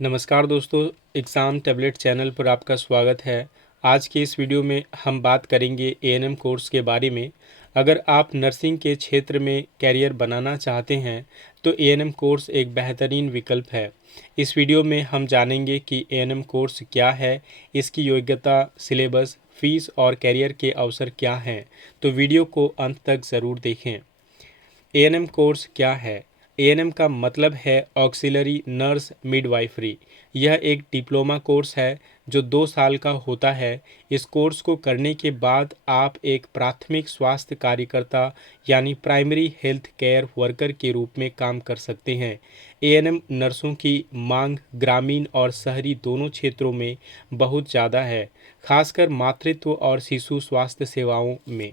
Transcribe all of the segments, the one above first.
नमस्कार दोस्तों, exam tablet channel पर आपका स्वागत है। आज के इस वीडियो में हम बात करेंगे एएनएम कोर्स के बारे में। अगर आप नर्सिंग के क्षेत्र में कैरियर बनाना चाहते हैं तो एएनएम कोर्स एक बेहतरीन विकल्प है। इस वीडियो में हम जानेंगे कि एएनएम कोर्स क्या है, इसकी योग्यता, सिलेबस, फीस और कैरियर के अवसर क्या हैं। तो वीडियो को अंत तक ज़रूर देखें। एएनएम कोर्स क्या है? एएनएम का मतलब है ऑक्सिलरी नर्स मिडवाइफरी। यह एक डिप्लोमा कोर्स है जो 2 साल का होता है। इस कोर्स को करने के बाद आप एक प्राथमिक स्वास्थ्य कार्यकर्ता यानी प्राइमरी हेल्थ केयर वर्कर के रूप में काम कर सकते हैं। एएनएम नर्सों की मांग ग्रामीण और शहरी दोनों क्षेत्रों में बहुत ज़्यादा है, खासकर मातृत्व और शिशु स्वास्थ्य सेवाओं में।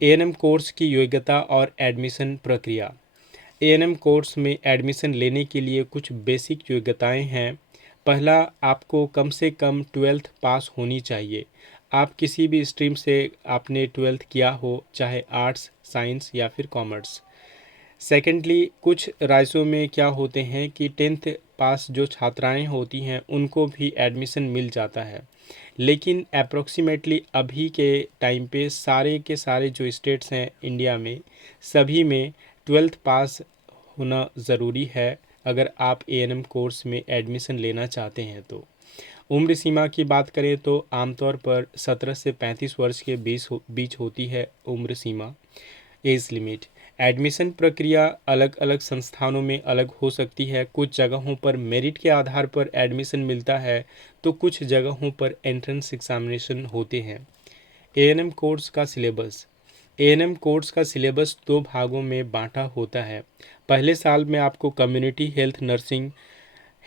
एएनएम कोर्स की योग्यता और एडमिशन प्रक्रिया। एएनएम कोर्स में एडमिशन लेने के लिए कुछ बेसिक योग्यताएं हैं। पहला, आपको कम से कम 12th पास होनी चाहिए। आप किसी भी स्ट्रीम से आपने 12th किया हो, चाहे आर्ट्स, साइंस या फिर कॉमर्स। सेकेंडली, कुछ राज्यों में क्या होते हैं कि 10th पास जो छात्राएं होती हैं उनको भी एडमिशन मिल जाता है, लेकिन अप्रोक्सीमेटली अभी के टाइम पे सारे के सारे जो स्टेट्स हैं इंडिया में, सभी में 12th पास होना ज़रूरी है अगर आप एएनएम कोर्स में एडमिशन लेना चाहते हैं तो। उम्र सीमा की बात करें तो आमतौर पर 17 से 35 वर्ष के बीच होती है उम्र सीमा, एज लिमिट। एडमिशन प्रक्रिया अलग अलग संस्थानों में अलग हो सकती है। कुछ जगहों पर मेरिट के आधार पर एडमिशन मिलता है तो कुछ जगहों पर एंट्रेंस एग्जामिनेशन होते हैं। एएनएम कोर्स का सिलेबस। एएनएम कोर्स का सिलेबस 2 भागों में बांटा होता है। पहले साल में आपको community health nursing,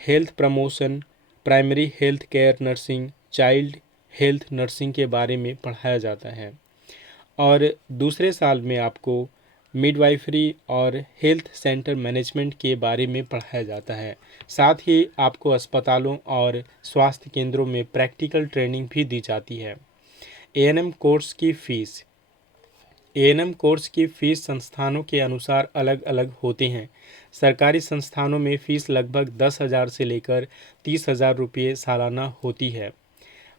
health promotion, primary health care nursing, child health nursing के बारे में पढ़ाया जाता है और दूसरे साल में आपको मिडवाइफरी और हेल्थ सेंटर मैनेजमेंट के बारे में पढ़ाया जाता है। साथ ही आपको अस्पतालों और स्वास्थ्य केंद्रों में प्रैक्टिकल ट्रेनिंग भी दी जाती है। एएनएम कोर्स की फ़ीस। एएनएम कोर्स की फ़ीस संस्थानों के अनुसार अलग अलग होते हैं। सरकारी संस्थानों में फ़ीस लगभग 10,000 से लेकर 30,000 रुपये सालाना होती है।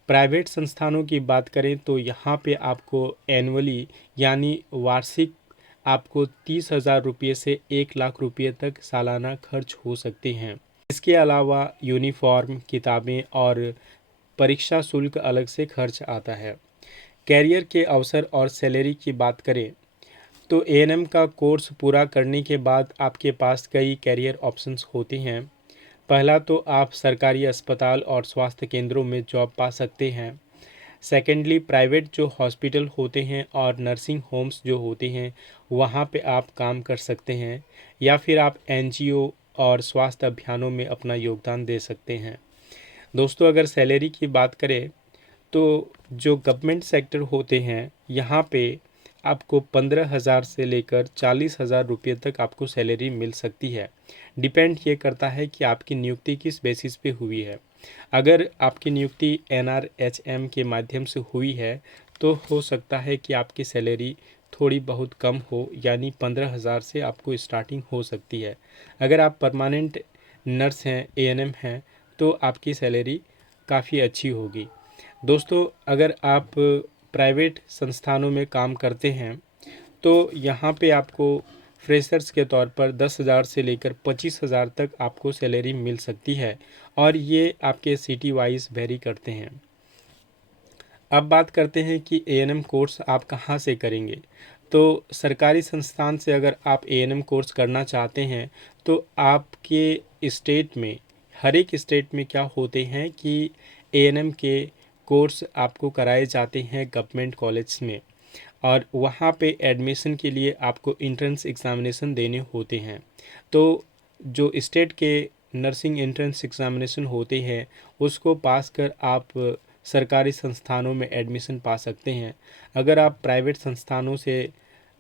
प्राइवेट संस्थानों की बात करें तो यहाँ पे आपको एनुअली यानी वार्षिक आपको 30,000 रुपये से 1 लाख रुपये तक सालाना खर्च हो सकते हैं। इसके अलावा यूनिफॉर्म, किताबें और परीक्षा शुल्क अलग से खर्च आता है। कैरियर के अवसर और सैलरी की बात करें तो एएनएम का कोर्स पूरा करने के बाद आपके पास कई कैरियर ऑप्शंस होते हैं। पहला तो आप सरकारी अस्पताल और स्वास्थ्य केंद्रों में जॉब पा सकते हैं। सेकेंडली, प्राइवेट जो हॉस्पिटल होते हैं और नर्सिंग होम्स जो होते हैं वहाँ पे आप काम कर सकते हैं, या फिर आप एनजीओ और स्वास्थ्य अभियानों में अपना योगदान दे सकते हैं। दोस्तों, अगर सैलरी की बात करें तो जो गवर्नमेंट सेक्टर होते हैं यहाँ पे आपको 15,000 से लेकर 40,000 रुपये तक आपको सैलरी मिल सकती है। डिपेंड ये करता है कि आपकी नियुक्ति किस बेसिस पे हुई है। अगर आपकी नियुक्ति एनआरएचएम के माध्यम से हुई है तो हो सकता है कि आपकी सैलरी थोड़ी बहुत कम हो, यानी 15,000 से आपको स्टार्टिंग हो सकती है। अगर आप परमानेंट नर्स हैं, एएनएम हैं, तो आपकी सैलरी काफ़ी अच्छी होगी। दोस्तों, अगर आप प्राइवेट संस्थानों में काम करते हैं तो यहाँ पे आपको फ्रेशर्स के तौर पर 10,000 से लेकर 25,000 तक आपको सैलरी मिल सकती है और ये आपके सिटी वाइज वेरी करते हैं। अब बात करते हैं कि एएनएम कोर्स आप कहाँ से करेंगे। तो सरकारी संस्थान से अगर आप एएनएम कोर्स करना चाहते हैं तो आपके स्टेट में, हर एक स्टेट में क्या होते हैं कि एएनएम के कोर्स आपको कराए जाते हैं गवर्नमेंट कॉलेज में, और वहाँ पे एडमिशन के लिए आपको एंट्रेंस एग्ज़ामिनेशन देने होते हैं। तो जो स्टेट के नर्सिंग एंट्रेंस एग्ज़ामिनेशन होते हैं उसको पास कर आप सरकारी संस्थानों में एडमिशन पा सकते हैं। अगर आप प्राइवेट संस्थानों से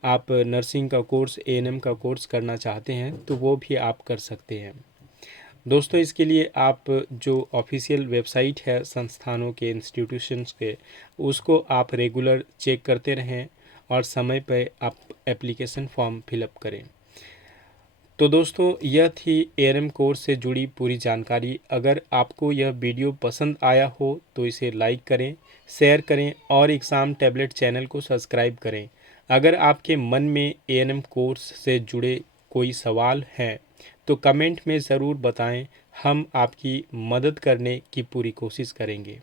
आप नर्सिंग का कोर्स, एएनएम का कोर्स करना चाहते हैं तो वो भी आप कर सकते हैं। दोस्तों, इसके लिए आप जो ऑफिशियल वेबसाइट है संस्थानों के, इंस्टीट्यूशंस के, उसको आप रेगुलर चेक करते रहें और समय पर आप एप्लीकेशन फॉर्म फिलअप करें। तो दोस्तों यह थी एएनएम कोर्स से जुड़ी पूरी जानकारी। अगर आपको यह वीडियो पसंद आया हो तो इसे लाइक करें, शेयर करें और एग्ज़ाम टैबलेट चैनल को सब्सक्राइब करें। अगर आपके मन में एएनएम कोर्स से जुड़े कोई सवाल हैं तो कमेंट में ज़रूर बताएं, हम आपकी मदद करने की पूरी कोशिश करेंगे।